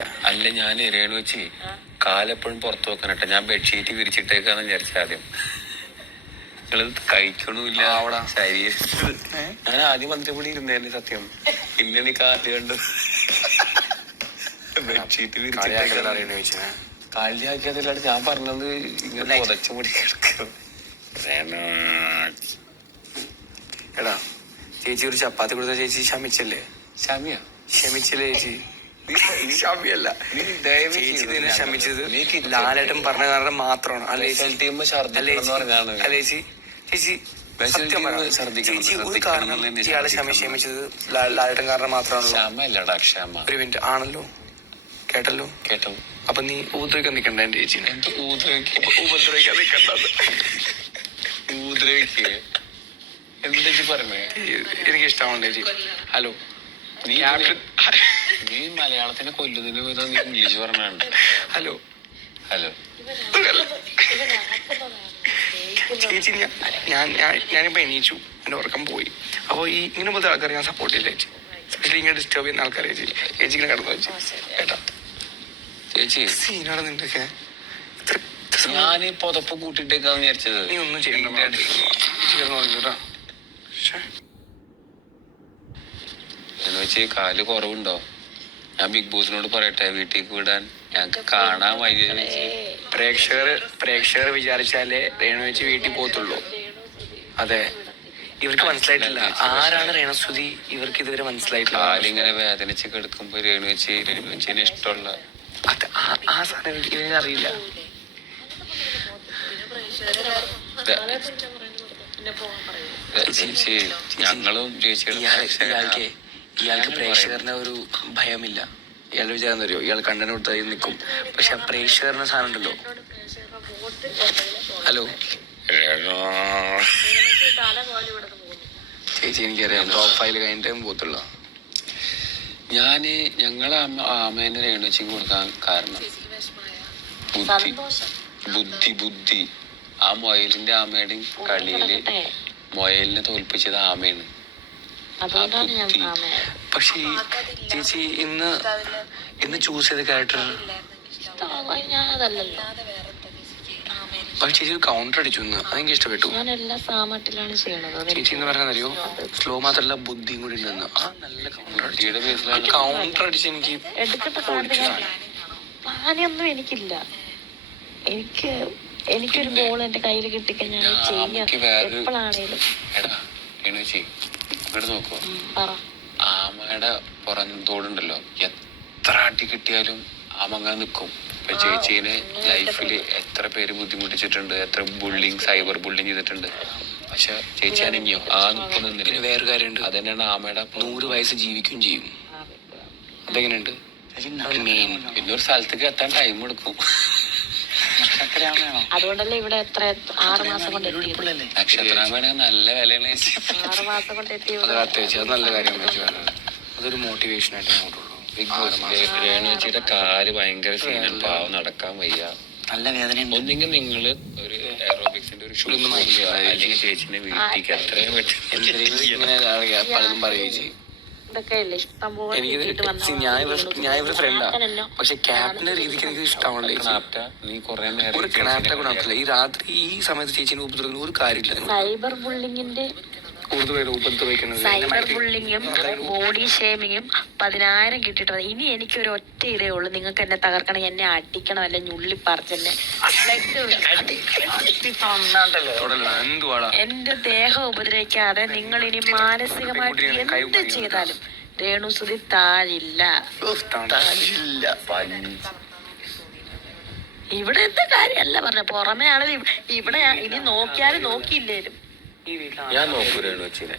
അല്ല ഞാൻ രേണു വെച്ച് കാലെപ്പോഴും പുറത്തു വെക്കാനട്ടെ. ഞാൻ ബെഡ്ഷീറ്റ് വിരിച്ചിട്ടേക്കാന്ന് വിചാരിച്ച ആദ്യം. നിങ്ങളത് കഴിക്കണമില്ല അവിടെ ശരീരത്തിൽ. ഞാൻ ആദ്യം വന്നപ്പോഴി ഇരുന്നേനെ സത്യം. പിന്നെ നീ കാല് കണ്ടു ബെഡ്ഷീറ്റ് വിരിച്ചിട്ടേക്കാ. കാലിയാക്കിയതല്ലാണ്ട് ഞാൻ പറഞ്ഞത് ഇങ്ങനെ പുതച്ചു മുടി കിടക്കും. എടാ ചേച്ചി ഒരു ചപ്പാത്തി കൊടുത്ത ചേച്ചി ക്ഷമിച്ചല്ലേ? ക്ഷമിയാ? ക്ഷമിച്ചല്ലേ ചേച്ചി? ക്ഷമിയല്ല ചേച്ചി നിന്നെ ക്ഷമിച്ചത് ലാലേട്ടൻ പറഞ്ഞ കാരണം മാത്രമാണ്. അല്ലേ ചേച്ചി? ചേച്ചി സത്യം ചേച്ചി ഒരു കാരണം ഇയാളെ ക്ഷമിച്ചത് ലാലേട്ടൻ കാരണം മാത്രമാണല്ലോ. ഒരു മിനിറ്റ് ആണല്ലോ. കേട്ടല്ലോ? കേട്ടോ. അപ്പൊ നീ ഉപദ്രവിക്കാൻ നിക്കണ്ട എന്റെ ചേച്ചിനെ. ഉപദ്രവിക്കാൻ നിക്കണ്ടത്. എന്താ പറഞ്ഞേ? എനിക്ക് ഇഷ്ടമാണ് ചേച്ചി. ഹലോ നീ മലയാളത്തിനെ കൊല്ലുന്നതിന് നീ ഇംഗ്ലീഷ് പറഞ്ഞാണ്. ഹലോ ഹലോ ചേച്ചി ഞാനിപ്പോ എണീച്ചു. എന്റെ ഉറക്കം പോയി. അപ്പൊ ഈ ഇങ്ങനെ പോലത്തെ ആൾക്കാരെ ഞാൻ സപ്പോർട്ട് ചെയ്യില്ല ചേച്ചി. സ്പെഷ്യലി ഇങ്ങനെ ഡിസ്റ്റർബ് ചെയ്യുന്ന ആൾക്കാരെ ചേച്ചി ഇങ്ങനെ കടന്നു വെച്ചു കേട്ടാ. ചേച്ചി സീനാണ് നിന്റെയൊക്കെ. ഞാൻ പുതപ്പ് കൂട്ടിട്ടേക്കാന്ന് വിചാരിച്ചത്. നീ ഒന്നും ചെയ്യണ്ട കേട്ടാ. എന്ന് വെച്ച് കാല് കുറവുണ്ടോ? ഞാൻ ബിഗ് ബോസിനോട് പറയട്ടെ വീട്ടിലേക്ക് വിടാൻ. ഞങ്ങക്ക് കാണാൻ വൈകി. പ്രേക്ഷകർ വിചാരിച്ചാലേ രേണു വെച്ച് വീട്ടിൽ പോകത്തുള്ളൂ. അതെ, ഇവർക്ക് മനസ്സിലായിട്ടില്ല ആരാണ് രേണുസുതി. ഇവർക്ക് ഇതുവരെ മനസ്സിലായിട്ടില്ല. കാലിങ്ങനെ വേദനിച്ച് കിടക്കുമ്പോ രേണു വെച്ചിന് ഇഷ്ടമുള്ള അത് ആ സാധനം ഇവനറിയില്ല. ചേച്ചി ഞങ്ങളും ഇയാൾക്ക് പ്രേക്ഷകരുടെ ഒരു ഭയമില്ല. ഇയാൾ വിചാരം തരുമോ? ഇയാൾ കണ്ടന്റ് കൊടുത്തായി നിൽക്കും. പക്ഷെ ആ പ്രേക്ഷകരുടെ സാധനം ഉണ്ടല്ലോ. ഹലോ ചേച്ചി എനിക്കറിയാം ടോപ്പ് 5 കഴിഞ്ഞിട്ടേ പോകത്തുള്ളൂ. ഞങ്ങളെ ആമേനെ രേണുവച്ചിക്ക് കൊടുക്കാൻ കാരണം ബുദ്ധി. ആ മൊയലിന്റെ ആമയുടെയും കളിയില് മൊയലിനെ തോൽപ്പിച്ചത് ആമയാണ്. പക്ഷെ ചേച്ചി ഇന്ന് ചൂസ് ചെയ്ത ക്യാരക്ടർ പക്ഷെ ചേച്ചി കൗണ്ടർ അടിച്ചു. അതെനിക്ക് ഇഷ്ടപ്പെട്ടു. ചേച്ചി എന്ന് പറഞ്ഞാൽ അറിയോ, സ്ലോ മാത്രല്ല ബുദ്ധിയും കൂടി ഉണ്ടെന്ന്. ആ നല്ല കൗണ്ടർ അടിച്ച് എനിക്ക് പ്ലാനൊന്നും എനിക്കില്ല. എനിക്കൊരു ബോൾ എന്റെ കയ്യിൽ കിട്ടിക്കഴിഞ്ഞാൽ എപ്പോഴാണേലും നോക്കോ ആമയുടെ പുറം തോടുണ്ടല്ലോ. എത്ര അടി കിട്ടിയാലും ആമ അങ്ങനെ നിൽക്കും. ഇപ്പൊ ചേച്ചീനെ ലൈഫില് എത്ര പേര് ബുദ്ധിമുട്ടിച്ചിട്ടുണ്ട്, എത്ര സൈബർ ബുള്ളിങ് ചെയ്തിട്ടുണ്ട്. പക്ഷെ ചേച്ചി അനങ്ങിയോ? ആ നിൽപ്പ് നിന്നില്ല. വേറെ കാര്യമുണ്ട്. അത് തന്നെയാണ് ആമയുടെ 100 വയസ്സ് ജീവിക്കുകയും ചെയ്യും. അതെങ്ങനെയുണ്ട്? പിന്നെ ഒരു സ്ഥലത്തേക്ക് എത്താൻ ടൈം എടുക്കും. അതുകൊണ്ടല്ലേ ഇവിടെ എത്ര 6 മാസം കൊണ്ട് എത്തിയത്. നക്ഷത്രാമേണ നല്ല വിലയാണ്. 6 മാസം കൊണ്ട് എത്തിയത്. അത് നല്ല കാര്യമാണ്. അതൊരു മോട്ടിവേഷൻ ആയിട്ട് അങ്ങോട്ടുള്ളൂ. രേണുവച്ചിയുടെ കാല് ഭയങ്കര സീനാണ്. പാവം നടക്കാൻ വയ്യ, നല്ല വേദന. ഒന്നെങ്കിൽ നിങ്ങള് ഒരു എയറോബിക്സിന്റെ ഒരു ഷൂ അല്ലെങ്കിൽ ചേച്ചിനെ വീട്ടിലേക്ക് എത്രയും പലതും പറയുകയും ചെയ്യും. ഞാൻ ഫ്രണ്ടാ. പക്ഷെ ക്യാപ്റ്റന്റെ രീതിക്ക് എനിക്ക് ഇഷ്ടമാണല്ലോ. നീ കുറെ ഒരു ക്യാപ്റ്റനെ കൂടെ ഈ രാത്രി ഈ സമയത്ത് ചേച്ചിനെ ഉപദ്രവിക്കുന്ന ഒരു കാര്യമില്ല. സൈബർ ബുള്ളിങ്ങിന്റെ സൈബർ ബുള്ളിങ്ങും ബോഡി ഷേമിങ്ങും 10,000 കിട്ടിയിട്ട് ഇനി എനിക്കൊരു ഒറ്റ ഇതേ ഉള്ളൂ. നിങ്ങൾക്ക് എന്നെ തകർക്കണം, എന്നെ അടിക്കണം, അല്ലെ ഞുള്ളിപ്പറിച്ചെന്നെ എന്റെ ദേഹം ഉപദ്രവിക്കാതെ നിങ്ങൾ ഇനി മാനസികമായിട്ട് എന്ത് ചെയ്താലും രേണുസുതി താഴില്ല. ഇവിടെ എന്താ കാര്യമല്ല പറഞ്ഞ പുറമേ ആണെങ്കിലും ഇവിടെ ഇനി നോക്കിയാലും നോക്കിയില്ലേലും ഞാൻ നോക്കൂ രേണുവച്ചിനെ.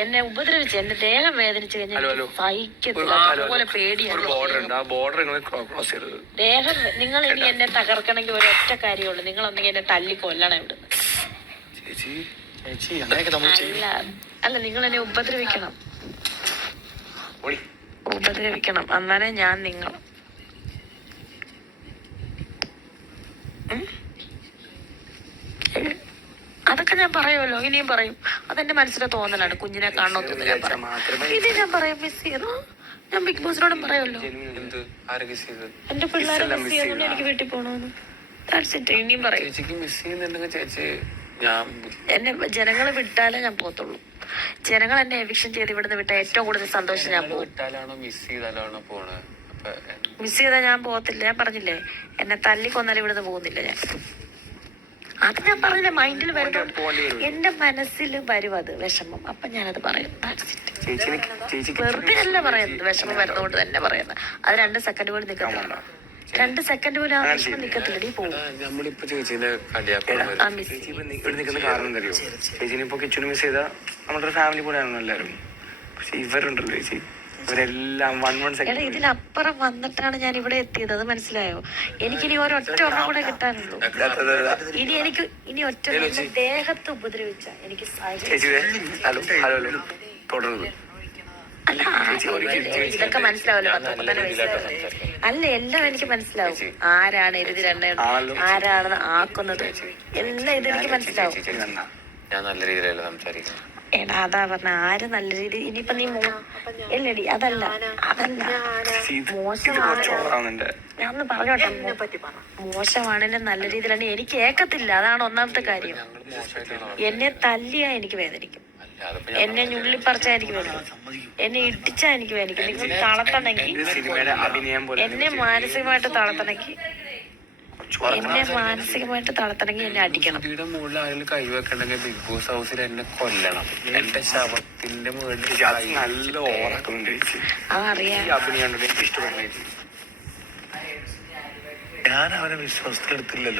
എന്നെ ഉപദ്രവിച്ച് എന്റെ ദേഹം വേദനിച്ചു കഴിഞ്ഞാൽ സഹിക്കത്തില്ല. അതുപോലെ പേടിയാണ് ദേഹം. നിങ്ങൾ ഇനി എന്നെ തകർക്കണമെങ്കിൽ ഒരൊറ്റ കാര്യമുള്ളൂ. നിങ്ങളൊന്നെങ്കിൽ എന്നെ തല്ലി കൊല്ലണം ഇവിടെ. അല്ല നിങ്ങൾ എന്നെ ഉപദ്രവിക്കണം. അന്നേരം ഞാൻ നിങ്ങൾ അതൊക്കെ ഞാൻ പറയുമല്ലോ, ഇനിയും പറയും. അതെന്റെ മനസ്സിലെ തോന്നലാണ്, കുഞ്ഞിനെ കാണണമെന്ന് ഞാൻ പറയും. ഇത് ഞാൻ പറയാം, മിസ് ചെയ്യുന്നു. ഞാൻ ബിഗ് ബോസിനോടും പറയുമല്ലോ, എന്ത് ആരെ കിസ് ചെയ്ത് എന്റെ പിള്ളേരെ മിസ് ചെയ്യുന്നുണ്ട്, എനിക്ക് വീട്ടിൽ പോകണമെന്ന്. That's it. ഇനിയും പറയും. ചേച്ചിക്ക് മിസ് ചെയ്യുന്നുണ്ടെങ്കിൽ ചേച്ചി ഞാൻ എന്നെ ജനങ്ങൾ വിട്ടാലേ ഞാൻ പോകത്തുള്ളൂ. ജനങ്ങൾ എന്നെ എവിക്ഷൻ ചെയ്ത് ഇവിടുന്ന് വിട്ടാൽ ഏറ്റവും കൂടുതൽ സന്തോഷം ഞാൻ പോകും. വിട്ടാലാണോ മിസ് ചെയ്താലാണോ പോണേ? അപ്പൊ മിസ് ചെയ്താൽ ഞാൻ പോകത്തില്ല. ഞാൻ പറഞ്ഞില്ലേ, എന്നെ തല്ലിക്കൊന്നാലും ഇവിടുന്ന് പോകുന്നില്ല ഞാൻ. അത് ഞാൻ പറഞ്ഞില്ലേ, മൈൻഡിൽ വരുമ്പോൾ എന്റെ മനസ്സിൽ വരും അത് വിഷമം. അപ്പൊ ഞാനത് പറയും. വെറുതെ അല്ല പറയുന്നത്, വിഷമം വരുന്നതുകൊണ്ട് തന്നെ പറയുന്നത്. അത് 2 സെക്കൻഡ് പോലും നിൽക്കത്തില്ല. 2 സെക്കൻഡ് പോലും ആ വിഷമം നിൽക്കത്തില്ല. നീ പോകും. നമ്മളിപ്പോ ചേച്ചീനെ കളിയാക്കണം. ആ മിസ് ചേച്ചി ഇവിടെ നിൽക്കുന്ന കാരണം എന്തറിയോ? ചേച്ചിനെ ഇപ്പൊ കിച്ചുനെ മിസ് ചെയ്താൽ നമ്മുടെ ഫാമിലി കൂടെയാണല്ലോ എല്ലാവരും. പക്ഷെ ഇവരുണ്ടല്ലോ ചേച്ചി, ഇവരെല്ലാം 1 എടാ, സെക്കൻഡ് ഇതിലപ്പുറം വന്നിട്ടാണ് ഞാൻ ഇവിടെ എത്തിയത്. അത് മനസ്സിലായോ? എനിക്കിനി ഒരൊറ്റ ഒരെണ്ണം കൂടെ കിട്ടാനുള്ളൂ. ഇനി ഒറ്റ ദേഹത്ത് ഉപദ്രവിച്ച എനിക്ക് ചേച്ചി ഹലോ ഹലോ ഹലോ തുടരുത്. അല്ല, ഇതൊക്കെ മനസ്സിലാവല്ലോ. 19 വയസ്സായ അല്ല, എല്ലാം എനിക്ക് മനസ്സിലാവും. ആരാണ് എഴുതിരണ്ട, ആരാണ് ആക്കുന്നത്, എല്ലാം ഇതെനിക്ക് മനസ്സിലാവും. ഞാൻ നല്ല രീതിയിലല്ല സംസാരിക്കുന്നത്. എടാ, അതാ പറഞ്ഞ ആര് നല്ല രീതി. ഇനിയിപ്പൊ നീ എല്ലടി, അതല്ല മോശമാണ്. ഞാൻ ഒന്ന് പറഞ്ഞോട്ടെ, മോശമാണെങ്കിലും നല്ല രീതിയിലാണ് എനിക്ക് ഏക്കത്തില്ല. അതാണ് ഒന്നാമത്തെ കാര്യം. എന്നെ തല്ലിയാ എനിക്ക് വേദനിക്കും, എന്നെ ഞുള്ളിപ്പറിച്ചാ എനിക്ക് വേദനിക്കും, എന്നെ ഇടിച്ചാ എനിക്ക് വേദനിക്കും. നിങ്ങൾ തളർത്തണമെങ്കിൽ, എന്നെ മാനസികമായിട്ട് തളർത്തണമെങ്കിൽ എന്നെ അടിക്കണം. ഇതിയുടെ മുകളിൽ ആരെങ്കിലും കൈവെക്കണമെങ്കിൽ ബിഗ് ബോസ് ഹൗസിൽ എന്നെ കൊല്ലണം. എന്റെ ശവത്തിന്റെ മുകളിൽ നല്ല ഓർക്കുന്നുണ്ട് ചേച്ചി. അതറിയാം. അഭിനയം എനിക്ക് ഇഷ്ടപ്പെടുന്ന ചേച്ചി. ഞാൻ അവനെ വിശ്വാസത്തിലെടുത്തില്ലല്ലോ.